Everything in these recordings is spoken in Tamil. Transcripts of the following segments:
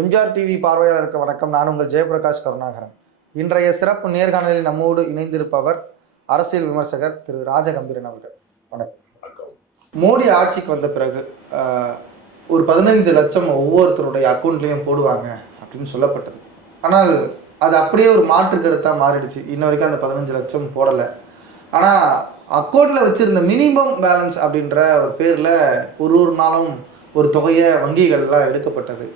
எம்ஜிஆர் டிவி பார்வையாளருக்கு வணக்கம். நான் உங்கள் ஜெயபிரகாஷ் கருணாகரன். இன்றைய சிறப்பு நேர்காணலில் நம்மோடு இணைந்திருப்பவர் அரசியல் விமர்சகர் திரு ராஜகம்பீரன் அவர்கள். வணக்கம். மோடி ஆட்சிக்கு வந்த பிறகு ஒரு 15 லட்சம் ஒவ்வொருத்தருடைய அக்கௌண்ட்லேயும் போடுவாங்க அப்படின்னு சொல்லப்பட்டது. ஆனால் அது அப்படியே ஒரு மாற்று கருத்தாக மாறிடுச்சு. இன்ன வரைக்கும் அந்த 15 லட்சம் போடலை. ஆனால் அக்கௌண்ட்டில் வச்சுருந்த மினிமம் பேலன்ஸ் அப்படின்ற ஒரு பேரில் ஒரு நாளும் ஒரு தொகையை வங்கிகள்லாம் எடுக்கப்பட்டது.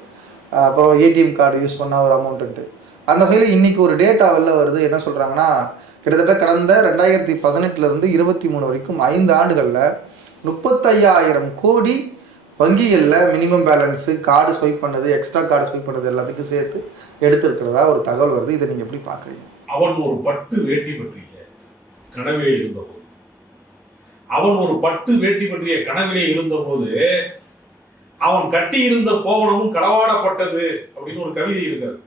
அப்புறம் ஏடிஎம் கார்டு யூஸ் பண்ணால் ஒரு அமௌண்ட்டு. அந்த வகையில் இன்றைக்கி ஒரு டேட்டா வெளில வருது. என்ன சொல்கிறாங்கன்னா, கிட்டத்தட்ட கடந்த 2018 23 வரைக்கும் 5 ஆண்டுகளில் 35,000 கோடி வங்கிகளில் மினிமம் பேலன்ஸு, கார்டு ஸ்வைப் பண்ணது, எக்ஸ்ட்ரா கார்டு ஸ்வைப் பண்ணது எல்லாத்துக்கும் சேர்த்து எடுத்துருக்கிறதா ஒரு தகவல் வருது. இதை நீங்கள் எப்படி பார்க்குறீங்க? அவன் ஒரு பட்டு வேட்டி பற்றிய கனவிலே இருந்தபோது அவன் கட்டி இருந்த கோவணமும் களவாடப்பட்டது அப்படின்னு ஒரு கவிதை இருக்கிறது.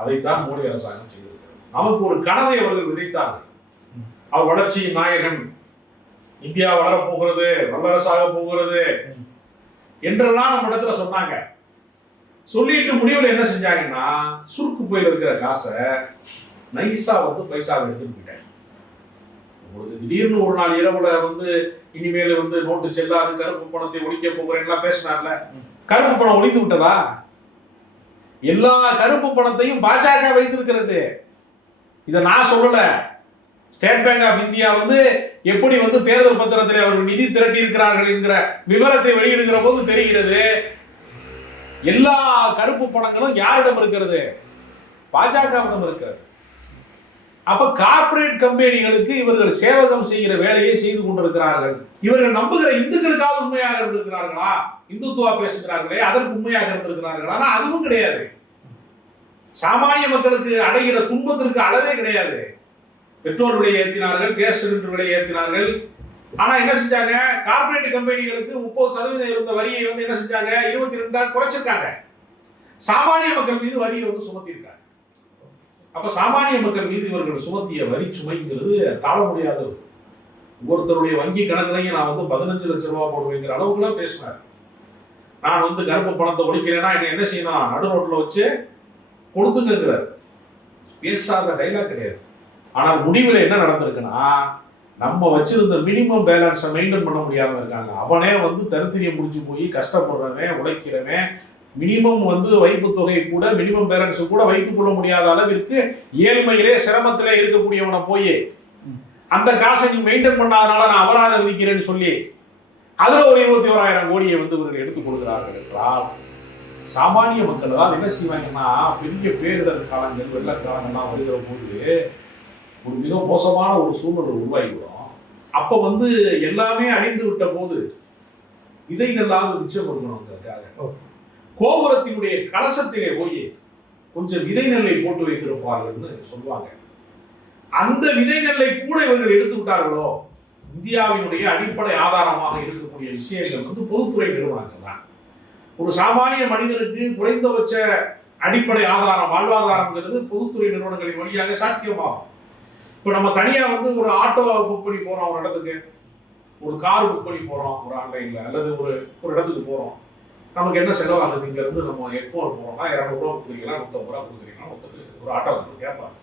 அதைத்தான் மோடி அரசாங்கம் செய்திருக்கிறது. நமக்கு ஒரு கனவை அவர்கள் விதைத்தார்கள். அவர் வளர்ச்சியின் நாயகன், இந்தியா வளரப்போகிறது, வல்லரசாக போகிறது என்றெல்லாம் நம்ம இடத்துல சொன்னாங்க. சொல்லிட்டு முடிவில் என்ன செஞ்சாங்கன்னா, சுருக்கு போயில இருக்கிற காசை நைஸா பைசாவை எடுத்துட்டு போயிட்டாங்க. உங்களுக்கு திடீர்னு ஒரு நாள் இரவுல இனிமேல் நோட்டு செல்லாது, கருப்பு பணத்தை ஒழிக்க போகிறேன்லாம் பேசினார்ல. கருப்பு பணம் ஒழித்து விட்டதா? எல்லா கருப்பு பணத்தையும் பாஜக வைத்திருக்கிறது. இதை நான் சொல்லல. ஸ்டேட் பேங்க் ஆஃப் இந்தியா எப்படி தேர்தல் பத்திரத்தில் அவர்கள் நிதி திரட்டி இருக்கிறார்கள் என்கிற விவரத்தை வெளியிடுகிற போது தெரிகிறது. எல்லா கருப்பு பணங்களும் யாரிடம் இருக்கிறது? பாஜகவிடம் இருக்கிறது. அப்ப கார்ப்பரேட் கம்பெனிகளுக்கு இவர்கள் சேவகம் செய்கிற வேலையை செய்து கொண்டிருக்கிறார்கள். இவர்கள் நம்புகிற இந்துக்களுக்காக உண்மையாக இருந்திருக்கிறார்களா? இந்துத்துவா பேசுகிறார்களே, அதற்கு உண்மையாக இருந்திருக்கிறார்களா? ஆனா அதுவும் கிடையாது. சாமானிய மக்களுக்கு அடைகிற துன்பத்திற்கு அளவே கிடையாது. பெட்ரோல் விலை ஏற்றினார்கள், கேஸ் சிலிண்டர் விலை ஏற்றினார்கள். ஆனா என்ன செஞ்சாங்க? கார்ப்பரேட் கம்பெனிகளுக்கு 30% இருந்த வரியை என்ன செஞ்சாங்க? 22 குறைச்சிருக்காங்க. சாமானிய மக்கள் மீது வரியை சுமத்திருக்காங்க. அப்ப சாமானிய மக்கள் மீது இவர்கள் சுமத்திய வரி சுமைங்கிறது தாழ முடியாதது. ஒருத்தருடைய வங்கி கணக்குலையும் நான் 15 லட்சம் ரூபாய் போடுவேங்கிற அளவுக்குலாம் பேசினார். நான் கருப்பு பணத்தை ஒழிக்கிறேன்னா என்ன செய்யணும்? நடு ரோட்ல வச்சு கொடுத்துங்கிறார். பேசாத டைலாக் கிடையாது. ஆனால் முடிவில் என்ன நடந்திருக்குன்னா, நம்ம வச்சிருந்த மினிமம் பேலன்ஸை மெயின்டைன் பண்ண முடியாம இருக்காங்க. அவனே தரித்திரியம் முடிச்சு போய் கஷ்டப்படுறவன், உழைக்கிறவன், மினிமம் வைப்பு தொகை கூட, மினிமம் பேலன்ஸ் கூட வைத்துக் கொள்ள முடியாத அளவிற்கு ஏழ்மையிலே சிரமத்திலே இருக்கக்கூடியவனை போய் அந்த காசை நீ மெயின்டைன் பண்ணாதனால நான் அபராதம் விதிக்கிறேன்னு சொல்லி அதுல ஒரு 21,000 கோடியை இவர்கள் எடுத்துக் கொடுக்கிறார்கள் என்றால், சாமானிய மக்கள் தான் என்ன செய்வாங்கன்னா, பெரிய பேரிடர் காலங்கள், வெள்ள காலங்கள்லாம் வருகிற போது ஒரு மிக மோசமான ஒரு சூழ்நிலை உருவாகிவிடும். அப்ப எல்லாமே அழிந்து விட்ட போது விதைகளாக மிச்சப்படுத்தணுங்கிறதுக்காக கோபுரத்தினுடைய கலசத்திலே போய் கொஞ்சம் விதை நெல்லை போட்டு வைத்திருப்பார்கள்னு சொல்லுவாங்க. அந்த விதை நெல்லை கூட இவர்கள் எடுத்து விட்டார்களோ? இந்தியாவினுடைய அடிப்படை ஆதாரமாக இருக்கக்கூடிய விஷயங்கள் பொதுத்துறை நிறுவனங்கள் தான். ஒரு சாமானிய மனிதனுக்கு குறைந்தபட்ச அடிப்படை ஆதாரம், வாழ்வாதாரங்கிறது பொதுத்துறை நிறுவனங்களின் வழியாக சாத்தியமாகும். இப்ப நம்ம தனியா ஒரு ஆட்டோ புக் பண்ணி போறோம், ஒரு இடத்துக்கு ஒரு கார் புக் பண்ணி போறோம் ஒரு ஆன்லைன்ல, அல்லது ஒரு இடத்துக்கு போறோம். நமக்கு என்ன செலவாகுது? இங்க நம்ம எக்மோர் போறோம்னா 200 ரூபா கொடுக்குறீங்களா, 150 ரூபா கொடுக்குறீங்களா, ஒரு ஆட்டோ கேட்பாங்க.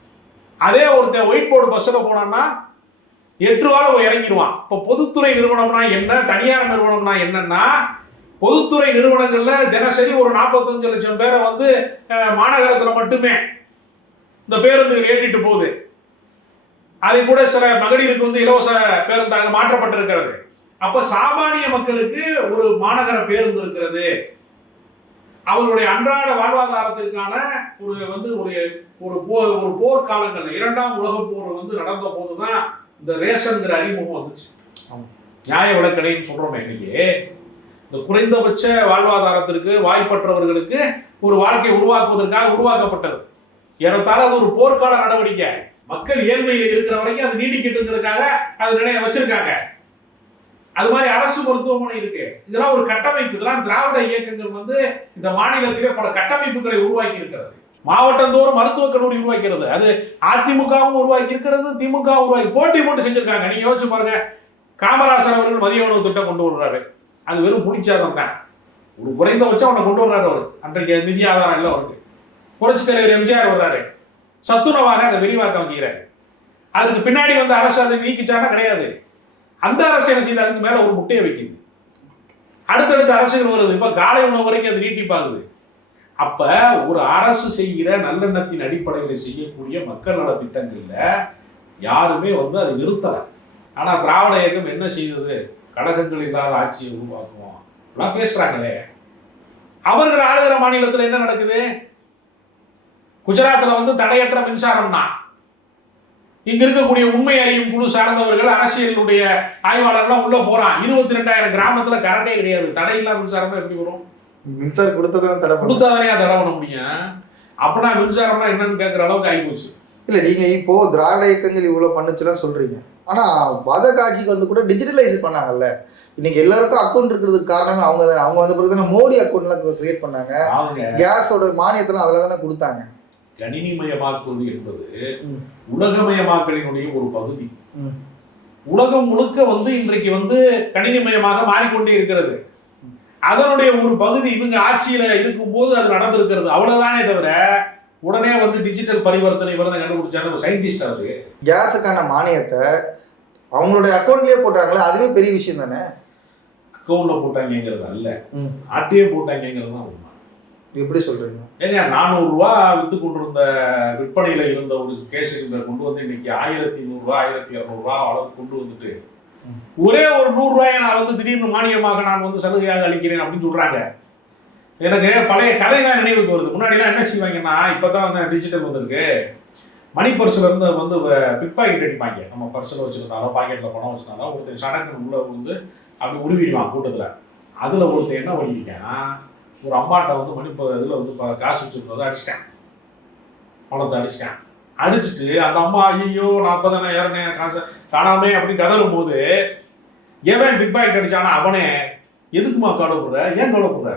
அதே ஒருத்தன் ஒயிட் போர்டு பஸ்ல போனான்னா 8 ரூபாய் போய் இறங்கிடுவான். இப்போ பொதுத்துறை நிறுவனம்னா என்ன, தனியார் நிறுவனம்னா என்னன்னா, பொதுத்துறை நிறுவனங்கள்ல தினசரி ஒரு 45 லட்சம் பேரை மாநகரத்துல மட்டுமே இந்த பேருந்துகள் ஏற்றிட்டு போகுது. அதை கூட சில மகளிருக்கு இலவச பேருந்தாக மாற்றப்பட்டிருக்கிறது. அப்ப சாமானிய மக்களுக்கு ஒரு மாநகர பேருந்து இருக்கிறது. அவர்களுடைய அன்றாட வாழ்வாதாரத்திற்கான ஒரு போர்க்காலங்கள்ல, 2ஆம் உலக போர் நடந்த போதுதான் இந்த ரேஷன்கிற அறிமுகம் வந்துச்சு. நியாய விலைக்கடைன்னு சொல்றோம். இன்னைக்கு இந்த குறைந்தபட்ச வாழ்வாதாரத்திற்கு வாய்ப்பற்றவர்களுக்கு ஒரு வாழ்க்கை உருவாக்குவதற்காக உருவாக்கப்பட்டது. ஏறத்தாழ அது ஒரு போர்க்கால நடவடிக்கை. மக்கள் ஏழ்மையில் இருக்கிற வரைக்கும் அது நீடிக்கிட்டுங்கிறதுக்காக அது வச்சிருக்காங்க. அது மாதிரி அரசு மருத்துவமனை இருக்கு. இதெல்லாம் ஒரு கட்டமைப்பு. இதெல்லாம் திராவிட இயக்கங்கள் இந்த மாநிலத்திலே பல கட்டமைப்புகளை உருவாக்கி இருக்கிறது. மாவட்டந்தோறும் மருத்துவக் கல்லூரி உருவாக்கிறது. அது அதிமுகவும் உருவாக்கி இருக்கிறது, திமுக உருவாக்கி போட்டி போட்டு செஞ்சிருக்காங்க. நீங்க யோசிச்சு பாருங்க. காமராசர் அவர்கள் மதிய உணவு திட்டம் கொண்டு வருறாரு. அது வெறும் புடிச்சாதம் தான். ஒரு குறைந்தபட்சம் அவனை கொண்டு வர்றாரு அவர். அன்றைக்கு நிதி ஆதாரம் இல்லை அவருக்கு. புரட்சி தலைவர் எம்ஜிஆர் வர்றாரு, சத்துணவாக அதை விரிவாக்க வைக்கிறாரு. அதுக்கு பின்னாடி வந்து அரசு அதை நீக்கிச்சானா கிடையாது. அந்த அரசு என்ன செய்யுது, அதுக்கு மேல ஒரு முட்டையை வைக்குது. அடுத்தடுத்த அரசுகள் வருது. இப்ப காலை உணவு வரைக்கும் அது நீட்டிப்பாகுது. அப்ப ஒரு அரசு செய்கிற நல்லெண்ணத்தின் அடிப்படையில் செய்யக்கூடிய மக்கள் நல திட்டங்கள்ல யாருமே வந்து அதை நிறுத்தல. ஆனா திராவிட இயக்கம் என்ன செய்தது, கழகங்கள் இல்லாத ஆட்சியை உருவாக்குவோம் எல்லாம் பேசுறாங்களே. அவர்கள் ஆளுகிற மாநிலத்தில் என்ன நடக்குது? குஜராத்ல வந்து தடையற்ற மின்சாரம்னா இங்க இருக்கக்கூடிய உண்மை அறியும் குழு சார்ந்தவர்கள் அரசியலுடைய ஆய்வாளர்லாம் உள்ள போறான். 22,000 கிராமத்துல கரண்டே கிடையாது. தடையில்லா மின்சாரமா எப்படி வரும்? மின்சாரம் கொடுத்தாதானே தடை பண்ண முடியும். அப்படின்னா மின்சாரம்னா என்னன்னு கேட்கிற அளவுக்கு ஆகிப்போச்சு. இல்ல நீங்க இப்போ திராவிட இயக்கங்கள் இவ்வளவு பண்ணுச்சுலாம் சொல்றீங்க. ஆனா பாஜக ஆட்சிக்கு வந்து கூட டிஜிட்டலைஸ் பண்ணாங்கல்ல. இன்னைக்கு எல்லாருக்கும் அக்கௌண்ட் இருக்கிறதுக்கு காரணமே அவங்க தானே. அவங்க வந்த பிறகு தானே மோடி அக்கௌண்ட்லாம் கிரியேட் பண்ணாங்க. கேஸோட மானியத்தெல்லாம் அதுல தானே கொடுத்தாங்க. கணினிமயமாக்குவது என்பது உலகமயமாக்கலினுடைய ஒரு பகுதி. உலகம் முழுக்க வந்து இன்றைக்கு வந்து கணினிமயமாக மாறிக்கொண்டே இருக்கிறது. அதனுடைய ஒரு பகுதி இவங்க ஆட்சியில இருக்கும் போது அது நடந்திருக்கிறது. அவ்வளவுதானே தவிர உடனே வந்து டிஜிட்டல் பரிவர்த்தனை விரதம் கண்டுபிடிச்சாரு ஒரு சயின்டிஸ்ட். அவரு கேஸுக்கான மானியத்தை அவங்களுடைய அக்கௌண்ட்லயே போட்டாங்களே, அதுவே பெரிய விஷயம் தானே. அக்கௌண்ட்ல போட்டாங்கிறது அல்ல, ஆட்டையே போட்டாங்கிறது தான் உண்மை. எப்படி சொல்றீங்க? ஏங்க 400 ரூபா வித்து கொண்டிருந்த விற்பனையில இருந்த ஒரு கேஸ் கொண்டு வந்து இன்னைக்கு 1100 ரூபா 1200 ரூபா அளவுக்கு கொண்டு வந்துட்டு ஒரே ஒரு 100 ரூபாயை நான் வந்து திடீர்னு மானியமாக நான் வந்து சலுகையாக அளிக்கிறேன் அப்படின்னு சொல்றாங்க. எனக்கு பழைய கதை தான் நினைவுக்கு வருது. முன்னாடிலாம் என்ன செய்வாங்கன்னா, இப்பதான் வந்து டிஜிட்டல் வந்திருக்கு, மணி பர்ஸ்ல இருந்து வந்து பிக் பாக்கெட் அடிப்பாங்க. நம்ம பர்ஸில் வச்சிருந்தாலும் பாக்கெட்ல பணம் வச்சிருந்தாலும் ஒருத்தர் சடங்கு உள்ள வந்து அப்படி உருவிடுவான் கூட்டத்தில். அதுல ஒருத்தர் என்ன பண்ணிருக்கேன், ஒரு அம்மாட்ட வந்து மணி இதில் வந்து காசு வச்சுருந்ததை அடிச்சிட்டேன், பணத்தை அடிச்சிட்டேன். அடிச்சுட்டு அந்த அம்மா ஐயோ நான் அப்பதானே ஏறினேன் காசை காணாமே அப்படின்னு கதறும் போது எவன் பிக் பாக்கெட் அடிச்சானா அவனே எதுக்குமா கவலைப்படுற, ஏன் கவலைப்படுற,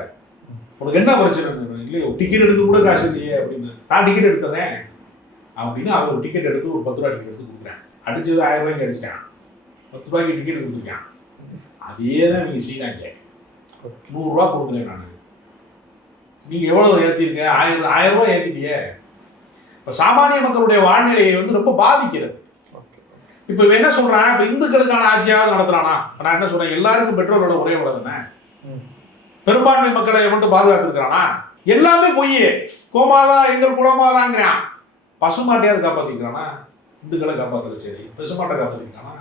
உனக்கு என்ன பிரச்சனை இல்லையோ, டிக்கெட் எடுத்து கூட காசு இல்லையே அப்படின்னு. நான் டிக்கெட் எடுத்துறேன் அப்படின்னு அவன் ஒரு டிக்கெட் எடுத்து ஒரு 10 ரூபா டிக்கெட் எடுத்து கொடுக்குறேன். அடிச்சது 1000 ரூபாய்க்கு அடிச்சிட்டான், 10 ரூபாய்க்கு டிக்கெட் கொடுத்துருக்கான். அதே தான் நீங்க செய்யறாங்க. 100 ரூபா கொடுக்குறேன் நான், நீங்க எவ்வளவு ஏற்றிருக்க, 1000 ரூபாய் ஏற்றிட்டியே. இப்போ சாமானிய மக்களுடைய வாழ்நிலையை வந்து ரொம்ப பாதிக்கிறது. இப்போ என்ன சொல்றான், இப்போ இந்துக்களுக்கான ஆட்சியாவது நடத்துறானா? நான் என்ன சொல்றேன், எல்லாருக்கும் பெற்றோரோட ஒரே விட தானே, பெரும்பான்மை மக்களை மட்டும் பாதுகாத்துருக்கிறானா? எல்லாமே பொய். கோமாதா எங்கள் குலமாதாங்கிறான். பசுமாட்டையாவது காப்பாத்திக்கிறானா? இந்துக்களை காப்பாத்துறது சரி, பசுமாட்டை காப்பாத்திக்கிறானா?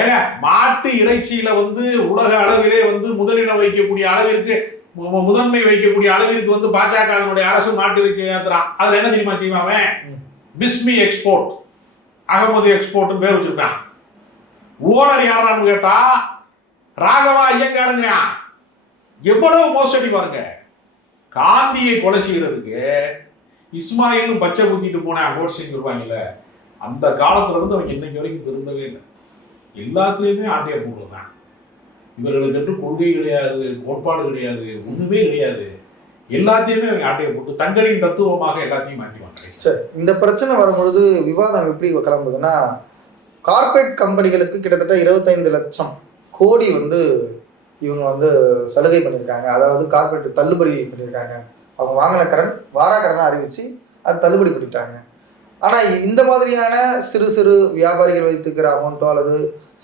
ஏங்க மாட்டு இறைச்சியில வந்து உலக அளவிலே வந்து முதலிடம் வைக்கக்கூடிய அளவிற்கு, முதன்மை வைக்கக்கூடிய அளவிற்கு வந்து பாஜகவினுடைய அரசு மாட்டு இறைச்சி ஏத்துறான். அதுல என்ன தெரியுமா செய்வான், பிஸ்மி எக்ஸ்போர்ட், அகமது எக்ஸ்போர்ட் பேர் வச்சிருக்கான். ஓனர் யாரான்னு கேட்டா ராகவா ஐயங்காருங்க. எவ்வளவு மோசடி பாருங்க. காந்தியை கொலை செய்யறதுக்கு இஸ்மாயிலும் பச்சை குத்திட்டு போன கோட்ஸிங் இருப்பாங்கல்ல, அந்த காலத்துல இருந்து அவங்க இன்னைக்கு வரைக்கும் திருந்தவே இல்லை. எல்லாத்துலயுமே ஆட்டையார் போடுறது தான். இவர்களுக்கு கொள்கை கிடையாது, கோட்பாடு கிடையாது, ஒண்ணுமே கிடையாது. எல்லாத்தையுமே அவங்க ஆட்டையை போட்டு தங்களின் தத்துவமாக எல்லாத்தையும் மாற்றிவாங்க. சரி, இந்த பிரச்சனை வரும்பொழுது விவாதம் எப்படி கிளம்புதுன்னா, கார்பரேட் கம்பெனிகளுக்கு கிட்டத்தட்ட 25 லட்சம் கோடி வந்து இவங்க வந்து சலுகை பண்ணியிருக்காங்க. அதாவது கார்பரேட் தள்ளுபடி பண்ணியிருக்காங்க. அவங்க வாங்கின கடன் வாராக்கடனை அறிவிச்சு அது தள்ளுபடி பண்ணிட்டாங்க. ஆனால் இந்த மாதிரியான சிறு சிறு வியாபாரிகள் வைத்துக்கிற அமௌண்ட்டோ அல்லது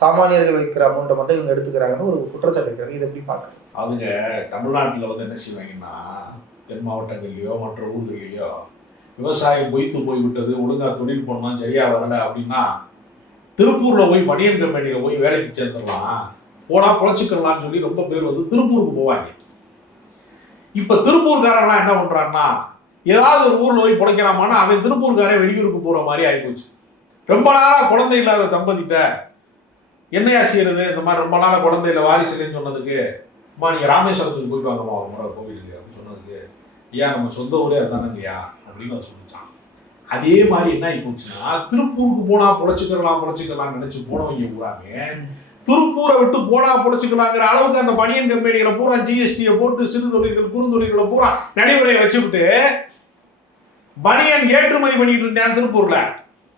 சாமானியர்கள் வைக்கிற அமௌண்ட்டை மட்டும் இவங்க எடுத்துக்கிறாங்கன்னு ஒரு குற்றச்சாட்டு இருக்கிறாங்க. இதை எப்படி பார்க்குறேன்? அவங்க தமிழ்நாட்டில் வந்து என்ன செய்வாங்கன்னா, தென் மாவட்டங்கள்லையோ மற்ற ஊர்கள்லையோ விவசாயம் பொய்த்து போய்விட்டது, ஒழுங்காக தொழில் பண்ணணும், சரியா வரல அப்படின்னா திருப்பூர்ல போய் பனியன் கம்பெனியில் போய் வேலைக்கு சேர்ந்துடலாம், போனா பொழைச்சிக்கலாம்னு சொல்லி ரொம்ப பேர் வந்து திருப்பூருக்கு போவாங்க. இப்ப திருப்பூர்காரன்லாம் என்ன பண்றான்னா, ஏதாவது ஒரு ஊர்ல போய் பிழைக்கலாமான்னா அவன் திருப்பூர்காரன் வெளியூருக்கு போற மாதிரி ஆகிப்போச்சு. ரொம்ப நாளா குழந்தை இல்லாத தம்பதிட்ட என்னையா செய்யறது, இந்த மாதிரி ரொம்ப நாளா குழந்தை இல்லை வாரிசு இல்லைன்னு சொன்னதுக்கு, அம்மா நீங்க ராமேஸ்வரத்துக்கு போயிட்டு வாங்கம்மா ஒரு முறை கோவிலுக்கு அப்படின்னு சொன்னதுக்கு, ஏன் நம்ம சொந்த ஊரே அதுதானங்கய்யா அப்படின்னு அதை சொல்லிச்சான். அதே மாதிரி என்ன ஆகி போச்சுன்னா, திருப்பூருக்கு போனா பொழைச்சிக்கலாம் நினைச்சு போனவங்க பூராங்க திருப்பூரை விட்டு போனா பொழைச்சிக்கலாங்கிற அளவுக்கு அந்த பனியன் கம்பெனிகளை பூரா ஜிஎஸ்டியை போட்டு சிறு தொழில்கள் குறுந்தொழில்களை பூரா நடைமுறையை வச்சுக்கிட்டு பனியன் ஏற்றுமதி பண்ணிட்டு இருந்தேன் திருப்பூர்ல.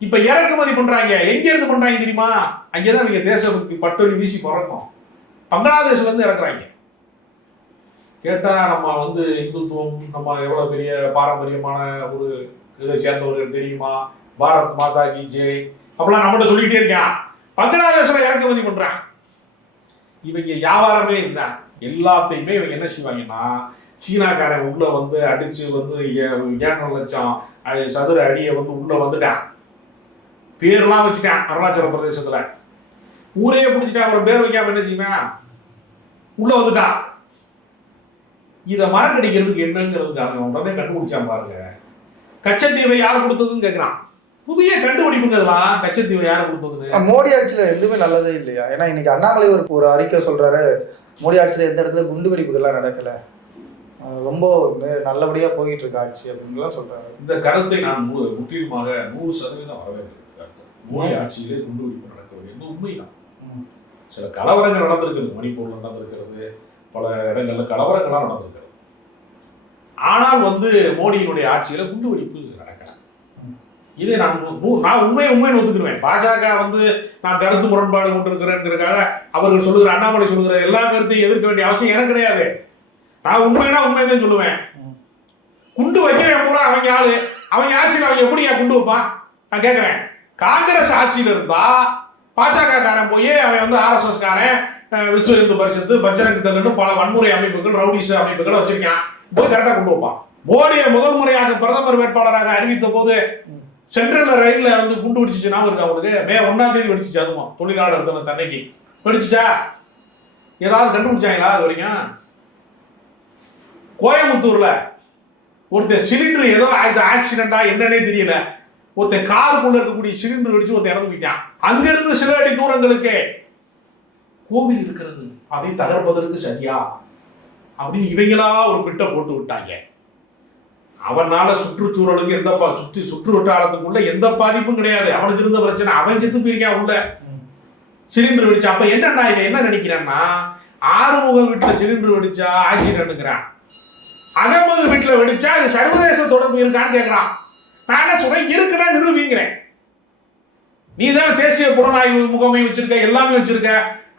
இப்ப இறக்குமதி பண்றாங்க. எங்க இருந்து பண்றாங்க தெரியுமா? அங்கேதான் நீங்க தேசபக்தி பட்டொலி வீசி பிறக்கும். பங்களாதேஷ்ல இருந்து இறக்குறாங்க. கேட்டா நம்ம வந்து இந்துத்துவம் நம்ம எவ்வளவு பெரிய பாரம்பரியமான ஒரு இதை சேர்ந்தவர்கள் தெரியுமா, பாரத் மாதா கி ஜெய் அப்படிலாம் நம்மகிட்ட சொல்லிக்கிட்டே இருக்கான். பங்களாதேஷ்ல இறக்குமதி பண்றான். இவங்க வியாபாரமே இருந்தான். எல்லாத்தையுமே இவங்க என்ன செய்வாங்கன்னா, சீனாக்காரன் உள்ள வந்து அடிச்சு வந்து 7 லட்சம் சதுர அடியை வந்து உள்ள வந்துட்டான். பேர்லாம் வச்சுட்டான். அருணாச்சல பிரதேசத்துல ஊரே பிடிச்சிட்டான். அப்புறம் பேர் வைக்காம என்ன செய்வேன், உள்ள வந்துட்டான். இதை மறக்கடிக்கிறதுக்கு என்னங்கிறதுக்கு அவன் உடனே கண்டுபிடிச்சான் பாருங்க. கச்சத்தீவை யார் கொடுத்ததுன்னு கேட்கிறான். புதிய கண்டுபிடிப்புங்கலாம். கச்சத்தீவை யார் கொடுத்ததுன்னு. மோடி ஆட்சியில எதுவுமே நல்லதே இல்லையா? ஏன்னா இன்னைக்கு அண்ணாமலை ஒரு அறிக்கை சொல்றாரு, மோடி ஆட்சியில எந்த இடத்துல குண்டு வெடிப்புகள்லாம் நடக்கல, ரொம்ப நல்லபடியா போயிட்டு இருக்கு ஆட்சி அப்படின்லாம் சொல்றாரு. இந்த கருத்தை நான் முற்றிலுமாக 100% வரவேற்கிறேன். மோடி ஆட்சியிலே குண்டு வெடிப்பு நடக்கவில்லை என்று உண்மைதான். சில கலவரங்கள் நடந்திருக்கிறது, மணிப்பூர்ல நடந்திருக்கிறது, பல இடங்கள்ல கலவரங்கள்லாம் நடந்திருக்கிறது. ஆனால் வந்து மோடியினுடைய ஆட்சியில குண்டு வெடிப்பு நடக்கல. இதை நான் உண்மையை ஒத்துக்குருவேன். பாஜக வந்து நான் கருத்து முரண்பாடு கொண்டிருக்கிறேங்கிறதுக்காக அவர்கள் சொல்லுகிற, அண்ணாமலை சொல்லுகிற எல்லா கருத்தையும் எதிர்க்க வேண்டிய அவசியம் எனக்கு கிடையாது. நான் உண்மைதான் சொல்லுவேன். குண்டு வைக்கிறேன் பூரா அவங்க ஆளு. அவங்க ஆட்சியில் அவங்க எப்படி குண்டு வைப்பான் நான் கேட்கிறேன். காங்கிரஸ் ஆட்சியில இருந்தா பாஜக காரன் போய் அவன் வந்து RSS காரன், விஸ்வ இந்து பரிஷத்து, பஜ்ரங் தள்ளுன்னு பல வன்முறை அமைப்புகள், ரவுடிஸ் அமைப்புகள் வச்சிருக்கான். போய் கரெக்டா கொண்டு வைப்பான். மோடியை முதல் முறையாக பிரதமர் வேட்பாளராக அறிவித்த போது சென்ட்ரல் ரயில்ல வந்து குண்டு வெடிச்சுச்சுன்னா இருக்கு அவங்களுக்கு. மே 1ஆம் தேதி வெடிச்சிச்சு. அதுவும் தொழிலாளர் தின தன்னைக்கு வெடிச்சுச்சா? ஏதாவது கண்டுபிடிச்சாங்களா அது வரைக்கும்? கோயம்புத்தூர்ல ஒருத்தர் சிலிண்டர் ஏதோ ஆக்சிடென்டா என்னன்னே தெரியல, ஒருத்தர் காருக்குள்ள இருக்கக்கூடிய சிலிண்டர் வெடிச்சு ஒருத்தர் இறந்து போயிட்டான். அங்கிருந்து சில அடி தூரங்களுக்கு கோவில் இருக்கிறது, அதை தகர்ப்பதற்கு சரியா அப்படின்னு இவங்களா ஒரு பிட்ட போட்டு விட்டாங்க. அவனால சுற்றுச்சூழலுக்கு எந்த சுற்று வட்டாரத்துக்குள்ள எந்த பாதிப்பும் கிடையாது. அவனுக்கு இருந்த பிரச்சனை, அவன் செத்து போயிருக்கான் உள்ள சிலிண்டர் வெடிச்சா. அப்ப என்னன்னா இவன் என்ன நினைக்கிறான்னா, ஆறுமுகம் வீட்டுல சிலிண்டர் வெடிச்சா ஆக்சிடென்ட்ங்கிறான், அகமது வீட்டுல வெடிச்சா அது சர்வதேச தொடர்பு இருக்கான்னு கேட்கிறான். நான் என்ன சொல்றேன், இருக்குன்னா நிரூபிங்கிறேன். நீ தான் தேசிய புலனாய்வு முகமை வச்சிருக்க, எல்லாமே வச்சிருக்க.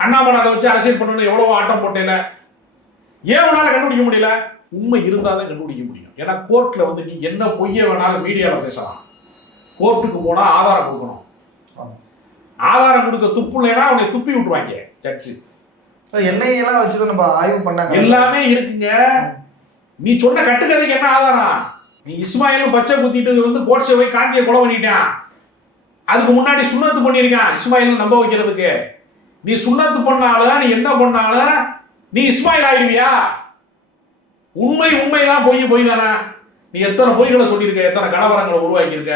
அண்ணாமலை அதை வச்சு அரசியல் பண்ணணும் எவ்வளவு ஆட்டம் போட்டேல, ஏன் உன்னால கண்டுபிடிக்க முடியல? உண்மை இருந்தாதான் கண்டுபிடிக்க முடியும். ஏன்னா கோர்ட்ல வந்து நீ என்ன பொய்ய வேணாலும் மீடியாவில் பேசலாம். கோர்ட்டுக்கு போனா ஆதாரம் கொடுக்கணும். ஆதாரம் கொடுக்க துப்பு இல்லைன்னா அவனை துப்பி விட்டுருவாங்க ஜட்ஜு. எண்ணெயெல்லாம் வச்சுதான் நம்ம ஆய்வு பண்ணாங்க, எல்லாமே இருக்குங்க. நீ சொன்ன கட்டுக்கதைக்கு என்ன ஆதாரம்? நீ இஸ்மாயிலும் பச்சை குத்திட்டு வந்து கோட்ஸை போய் காந்தியை கொலை பண்ணிட்டான். அதுக்கு முன்னாடி சுண்ணத்து பண்ணியிருக்கான் இஸ்மாயில் நம்ப வைக்கிறதுக்கு. நீ சுண்ணத்து பண்ணாலும் நீ என்ன பண்ணாலும் நீ இஸ்மாயில் ஆயிடுவியா? உண்மைதான், பொய் தானே. நீ எத்தனை பொய்களை சொல்லியிருக்க, எத்தனை கலவரங்களை உருவாக்கி இருக்க.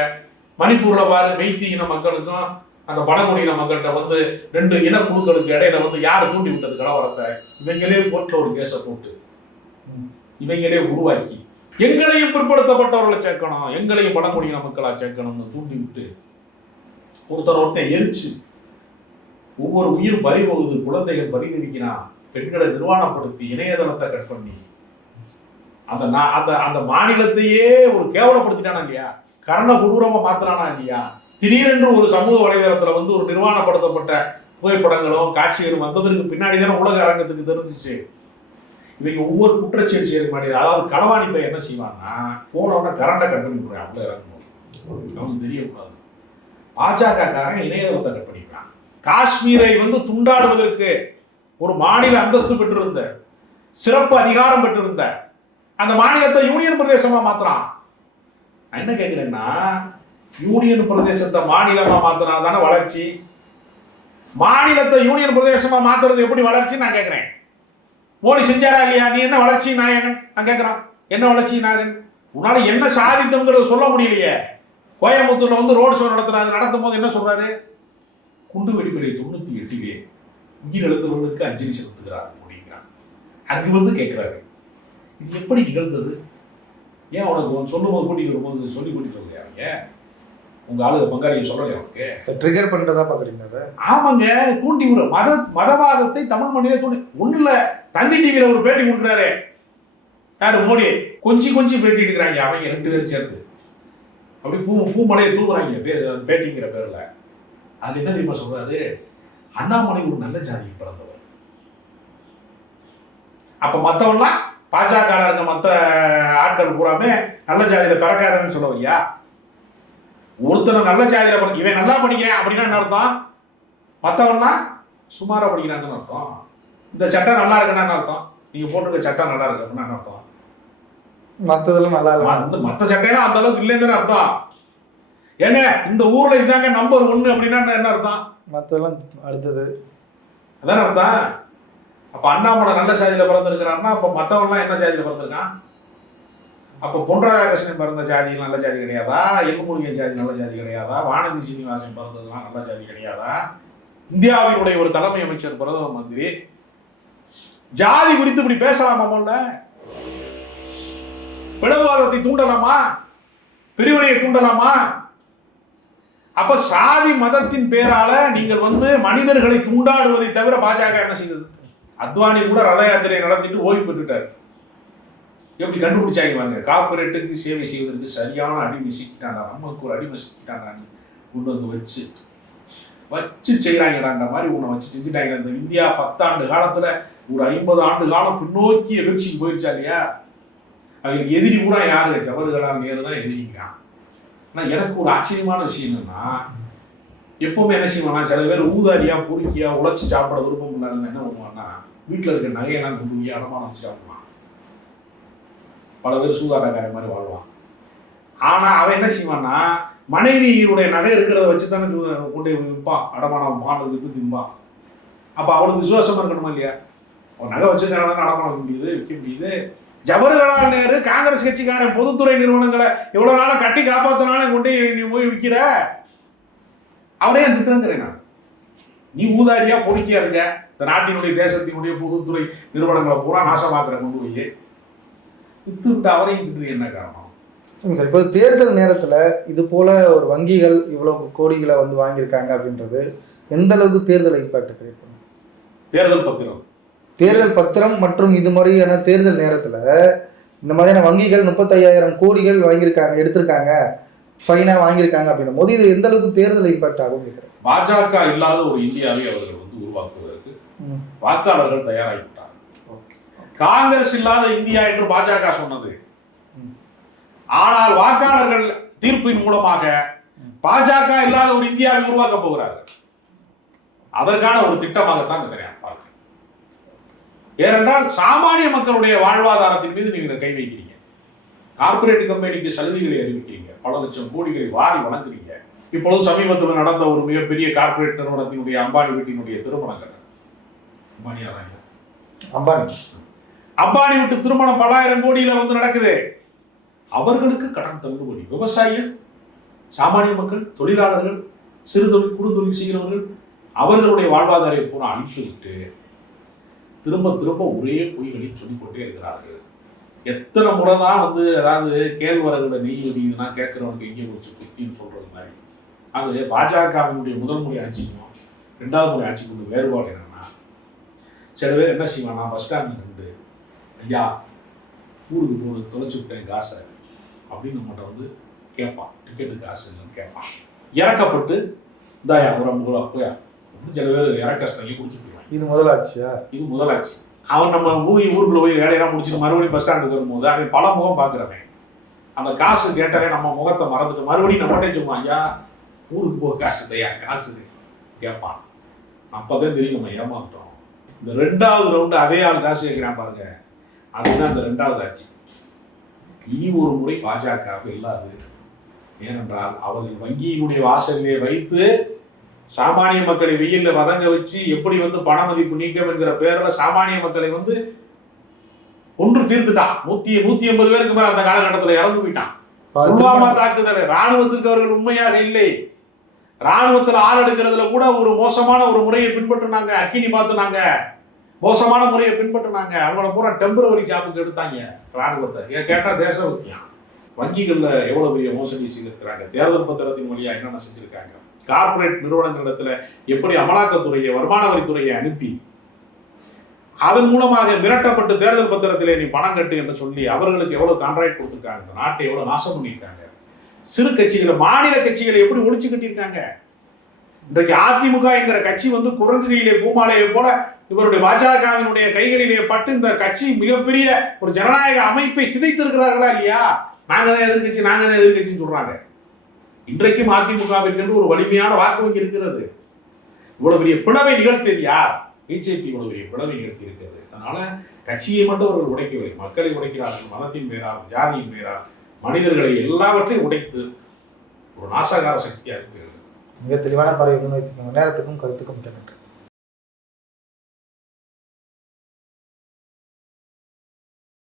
மணிப்பூர்ல பாரு, மெய்தி இன மக்களுக்கும் அந்த பழங்குடியின மக்கள்கிட்ட வந்து 2 இனக்குழுக்களுக்கு இடையில வந்து யாரு தூண்டி விட்டது கலவரத்தை? இவங்களே கோர்ட்ல ஒரு கேஸை போட்டு இவங்களே உருவாக்கி எங்களையும் பிற்படுத்தப்பட்டவர்களை சேர்க்கணும், எங்களையும் பழங்குடியின மக்களா சேர்க்கணும்னு தூண்டி விட்டு ஒருத்தன் எரிச்சு ஒவ்வொரு உயிர் பறி போகுது, குழந்தைகள் பரிதவிக்கினா, பெண்களை நிர்வாணப்படுத்தி இணையதளத்தை கட் பண்ணி அந்த மாநிலத்தையே ஒரு கேவலப்படுத்திட்டானா இல்லையா? கரண கொடூரமா மாத்திரானா இல்லையா? திடீரென்று ஒரு சமூக வலைதளத்துல வந்து ஒரு நிர்வாணப்படுத்தப்பட்ட புகைப்படங்களும் காட்சிகளும் வந்ததற்கு பின்னாடி தானே உலக அரங்கத்துக்கு தெரிஞ்சிச்சு. இவங்க ஒவ்வொரு குற்றச்செயல் செய்ய மாட்டேங்குது. அதாவது களவாணி போய் என்ன செய்வான்னா, போனவன கரண்டை கட் பண்ணி விடுறேன், அப்படியே இறங்கணும், அவனுக்கு தெரியக்கூடாது. பாஜக காரன் இணையதளத்தை கட் பண்ணிக்கிறான். காஷ்மீரை வந்து துண்டாடுவதற்கு ஒரு மாநில அந்தஸ்து பெற்றிருந்த, சிறப்பு அதிகாரம் பெற்றிருந்த அந்த மாநிலத்தை யூனியன் பிரதேசமா மாத்துறான். நான் என்ன கேட்கிறேன்னா, யூனியன் பிரதேசத்தை மாநிலமா மாத்தினா தானே வளர்ச்சி. மாநிலத்தை யூனியன் பிரதேசமா மாத்துறது எப்படி வளர்ச்சி நான் கேட்கிறேன். மோடி செஞ்சாரா இல்லையா? நீ என்ன வளர்ச்சி நாயகன் நான் கேட்கிறான். என்ன வளர்ச்சி நாயகன்? உன்னால என்ன சாதித்தம்ங்கிறத சொல்ல முடியலையே. கோயம்புத்தூர்ல வந்து ரோடு ஷோ நடத்தும் போது என்ன சொல்றாரு? குண்டு வெடிப்பிலே 98 உயிரிழந்தவர்களுக்கு அஞ்சலி செலுத்துகிறார் அப்படிங்கிறான். அங்கு வந்து கேட்கிறாரு, இது எப்படி நிகழ்ந்தது? ஏன் உனக்கு சொல்லும் போது கூட்டிட்டு வரும்போது சொல்லி கூட்டிட்டு வரலையா? அவங்க உங்க ஆளு பங்காளியை சொல்லலையா? அவனுக்கு ட்ரிகர் பண்றதா பாக்குறீங்க? ஆமாங்க, தூண்டி விட மதவாதத்தை தமிழ் மண்ணிலே தூண்டி. ஒண்ணு இல்ல, தந்தி டிவியில ஒரு பேட்டி கொடுக்குறாரு யாரு, மோடி. கொஞ்சம் பேட்டி எடுக்கிறாங்க அவங்க 2 பேரும் சேர்த்து. அப்படி பூமலையை தூக்குறாங்க பேட்டிங்கிற பேர்ல. அது என்ன தெரியுமா சொல்றாரு? அண்ணாமலை ஒரு நல்ல ஜாதியை பிறந்தவர். அப்ப மத்தவெல்லாம் பாஜக இருக்க மற்ற ஆட்கள் பூராமே நல்ல ஜாதியில பிறக்காதன்னு சொல்லுவையா? ஒருத்தனை நல்ல ஜாதியில இவன் நல்லா படிக்கிறேன் அப்படின்னா என்ன அர்த்தம்? மற்றவன்னா சுமாரா படிக்கிறாங்கன்னு அர்த்தம். இந்த சட்டம் நல்லா இருக்குன்னா என்ன அர்த்தம்? நீங்க போட்டிருக்க சட்டம் நல்லா இருக்கு அப்படின்னா என்ன அர்த்தம்? மற்றதெல்லாம் நல்லா இருக்கும். மற்ற சட்டையெல்லாம் அந்த அளவுக்கு இல்லைன்னு அர்த்தம். ஏங்க இந்த ஊர்ல இதாங்க நம்பர் 1 அப்படின்னா என்ன அர்த்தம்? மற்றதெல்லாம் அடுத்தது அதான அர்த்தம். அப்ப அண்ணாமலை நல்ல ஜாதியில பிறந்திருக்கிறாருன்னா அப்ப மற்றவன்லாம் என்ன ஜாதியில பிறந்திருக்கான்? அப்ப பொன் ராதாகிருஷ்ணன் பிறந்த ஜாதி நல்ல ஜாதி கிடையாதா? எல்முருகன் ஜாதி நல்ல ஜாதி கிடையாதா? வானதி சீனிவாசன் பிறந்ததுலாம் நல்ல ஜாதி கிடையாதா? இந்தியாவினுடைய ஒரு தலைமை அமைச்சர், பிரதம மந்திரி ஜாதி குறித்து இப்படி பேசலாமா? பிளவுவாதத்தை தூண்டலாமா? பிரிவினையை தூண்டலாமா? அப்ப சாதி மதத்தின் பேரால நீங்கள் மனிதர்களை துண்டாடுவதை தவிர பாஜக என்ன செய்தது? அத்வானி கூட ரத யாத்திரை நடத்திட்டு ஓய்வு பெற்றுட்டார். எப்படி கண்டுபிடிச்சாங்க? கார்பரேட்டுக்கு சேவை செய்வதற்கு சரியான அடிமை சிக்கிட்டாண்டா, நமக்கு ஒரு அடிமை சிக்கிட்டாண்டான்னு கொண்டு வந்து வச்சு செய்யறாங்கடான்ற மாதிரி உன்னை வச்சு செஞ்சுட்டாங்க. இந்த இந்தியா 10 ஆண்டு காலத்துல ஒரு 50 ஆண்டு காலம் பின்னோக்கிய வீழ்ச்சிக்கு போயிடுச்சா இல்லையா? அவங்களுக்கு எதிரி கூட யாரு? ஜவஹர்லால் நேரு தான் எதிரிக்கிறான். ஆனால் எனக்கு ஒரு ஆச்சரியமான விஷயம் என்னன்னா, எப்பவுமே என்ன செய்வானா, சில பேர் ஊதாரியா பொறுக்கியா உழைச்சி சாப்பிட விருப்பம் இல்லாதவங்க என்ன பண்ணுவான்னா, வீட்டில் இருக்க நகையெல்லாம் கொண்டு போய் அடமானம் வச்சு சாப்பிடுவான். பல பேர் சூதாட்டக்கார மாதிரி வாழ்வான். ஆனா அவன் என்ன செய்வான்னா, மனைவியுடைய நகை இருக்கிறத வச்சு தானே கொண்டு போய் விற்பான், அடமானம் வானது விற்று திம்பான். அப்ப அவளுக்கு விசுவாசமா இருக்கணுமா இல்லையா? அவன் நகை வச்சுக்கிறான அடமானம் முடியுது, விற்க முடியுது. ஜவஹர்லால் நேரு காங்கிரஸ் கட்சிக்காரன் பொதுத்துறை நிறுவனங்களை எவ்வளவு நாளா கட்டி காப்பாத்தினாலும் கொண்டு நீ போய் விற்கிற. அவரே திட்டுறேன் நான். நீ ஊதாரியா பொறுக்கியா இருக்க, இந்த நாட்டினுடைய தேசத்தினுடைய பொதுத்துறை நிறுவனங்களை பூரா நாசமாக்குற கொண்டு போய் வித்து விட்டு அவரையும் திட்டு என்ன காரணம்? சார், இப்போ தேர்தல் நேரத்துல இது போல ஒரு வங்கிகள் இவ்வளவு கோடிகளை வாங்கியிருக்காங்க அப்படின்றது எந்த அளவுக்கு தேர்தல் இம்பாக்ட் கிரியேட் பண்ணும்? தேர்தல் பத்திரம் மற்றும் இது மாதிரியான தேர்தல் நேரத்துல இந்த மாதிரியான வங்கிகள் 35,000 கோடிகள் வாங்கியிருக்காங்க, எடுத்திருக்காங்க, ஃபைனா வாங்கியிருக்காங்க அப்படின்னும் போது இது எந்த அளவுக்கு தேர்தல் இம்பாக்ட் ஆகும்? பாஜக இல்லாத ஒரு இந்தியாவை அவர்கள் உருவாக்குவதற்கு வாக்காளர்கள் தயாராகிவிட்டார். காங்கிரஸ் இல்லாத இந்தியா என்று பாஜக சொன்னது. ஆனால் வாக்காளர்கள் தீர்ப்பின் மூலமாக பாஜக இல்லாத ஒரு இந்தியாவை உருவாக்க போகிறார்கள். அதற்கான ஒரு திட்டமாகத்தான் தெரியும். ஏனென்றால் சாமானிய மக்களுடைய வாழ்வாதாரத்தின் மீது நீங்க கை வைக்கிறீங்க. கார்பரேட் கம்பெனிக்கு சலுகைகளை அறிவிக்கிறீங்க, பல லட்சம் கோடிகளை வாரி வழங்குறீங்க. இப்பொழுது சமீபத்தில் நடந்த ஒரு மிகப்பெரிய கார்பரேட் நிறுவனத்தினுடைய அம்பானி வீட்டினுடைய திருமணங்கள், அம்பானி வீட்டு திருமணம் பல ஆயிரம் கோடியில நடக்குது. அவர்களுக்கு கடன் தள்ளுபடி. விவசாயிகள், சாமானிய மக்கள், தொழிலாளர்கள், சிறு தொழில், குறு தொழில் செய்கிறவர்கள், அவர்களுடைய வாழ்வாதாரத்தை பூரா அழித்து விட்டு திரும்ப திரும்ப ஒரே பொய்களை சொல்லிக்கொண்டே இருக்கிறார்கள். எத்தனை முறை தான் அதாவது கேழ்வரகுல நெய் வெடிக்குதுன்னா கேட்கிறவனுக்கு எங்கே வச்சு குத்தின்னு சொல்றது மாதிரி. அது பாஜகவினுடைய முதல் முறை ஆட்சிக்கும் 2வது முறை ஆட்சிக்கும் வேறுபாடு என்னன்னா, சில பேர் என்ன செய்வானா, பஸ் ஸ்டாண்டில் நின்று ஐயா ஊருக்கு போகிறது தொலைச்சி விட்டேன் காசை அப்படின்னு நம்மகிட்ட கேட்பான். டிக்கெட்டு காசு இல்லைன்னு கேட்பான். இறக்கப்பட்டு இந்தாயா ஒரு 50 ரூபா போயா அப்படின்னு சில பேர் இறக்க தள்ளி கொடுத்துட்டு. இது முதலாட்சியா? இது முதலாட்சி. அவன் நம்ம ஊருக்குள்ள போய் வேலையெல்லாம் முடிச்சுட்டு மறுபடியும் பஸ் ஸ்டாண்டுக்கு வரும்போது அவன் பல முகம் பார்க்குறவன். அந்த காசு கேட்டவே நம்ம முகத்தை மறந்துட்டு மறுபடியும் நம்மகிட்டே சொல்லுவான், ஐயா ஊருக்கு போக காசு இல்லையா, காசு கேட்பான். அப்பதான் தெரியும் நம்ம ஏமாற்றோம். இந்த 2வது ரவுண்டு அதே ஆள் காசு கேட்கிறான் பாருங்க, அதுதான் இந்த 2வது ஆட்சி. இனி ஒரு முறை பாஜக இல்லாது. ஏனென்றால் அவர்கள் வங்கியினுடைய வாசலிலே வைத்து சாமானிய மக்களை வெயில்ல வதங்க வச்சு எப்படி பண மதிப்பு நீக்கம் என்கிற பேர்ல சாமானிய மக்களை ஒன்று தீர்த்துட்டான். 180 பேருக்கு மேல அந்த காலகட்டத்தில் இறந்து போயிட்டான். புல்வாமா தாக்குதல் ராணுவத்திற்கு அவர்கள் உண்மையாக இல்லை. ராணுவத்தில் ஆள் எடுக்கிறதுல கூட ஒரு மோசமான ஒரு முறையை பின்பற்றினாங்க. அக்கினி பார்த்துனாங்க, மோசமான முறையை பின்பற்றினாங்க. அவங்கள பூரா டெம்பரவரி ஜாப்புக்கு எடுத்தாங்க ராணுவத்தை. கேட்டா தேச பக்தியான். வங்கிகள்ல எவ்வளவு பெரிய மோசடி செய்திருக்கிறாங்க, தேர்தல் பத்திரத்தின் வழியா என்னென்ன செஞ்சிருக்காங்க. கார்பரேட் நிறுவனங்களிடத்துல எப்படி அமலாக்கத்துறையை, வருமான வரித்துறையை அனுப்பி அதன் மூலமாக மிரட்டப்பட்டு தேர்தல் பத்திரத்திலே நீ பணம் கட்டு என்று சொல்லி அவர்களுக்கு எவ்வளவு கான்ட்ராக்ட் கொடுத்திருக்காங்க, இந்த நாட்டை எவ்வளவு நாசம் பண்ணியிருக்காங்க. சிறு கட்சிகளை, மாநில கட்சிகளை எப்படி ஒழிச்சு கட்டியிருக்காங்க. இன்றைக்கு அதிமுக என்கிற கட்சி குரங்கு கையிலே பூமாலையை போல இவருடைய பாஜகவினுடைய கைகளிலே பட்டு இந்த கட்சி மிகப்பெரிய ஒரு ஜனநாயக அமைப்பை சிதைத்திருக்கிறார்களா இல்லையா? நாங்க தான் எதிர்கட்சின்னு சொல்றாங்க. இன்றைக்கும் அதிமுகவிற்கு ஒரு வலிமையான வாக்கு வங்கி இருக்கிறது. இவ்வளவு பெரிய பிளவை நிகழ்த்தியது யார்? பிஜேபி இவ்வளவு பெரிய பிளவை நிகழ்த்தி இருக்கிறது. அதனால கட்சியை மட்டும் அவர்கள் உடைக்கவில்லை, மக்களை உடைக்கிறார்கள். மதத்தின் பேரால், ஜாதியின் பேரால், மனிதர்களை எல்லாவற்றையும் உடைத்து ஒரு நாசகார சக்தியாக இருக்கிறது. மிக தெளிவான பார்வை முன்வைத்துக்கோங்க. நேரத்துக்கும் கருத்துக்கும் நன்றி.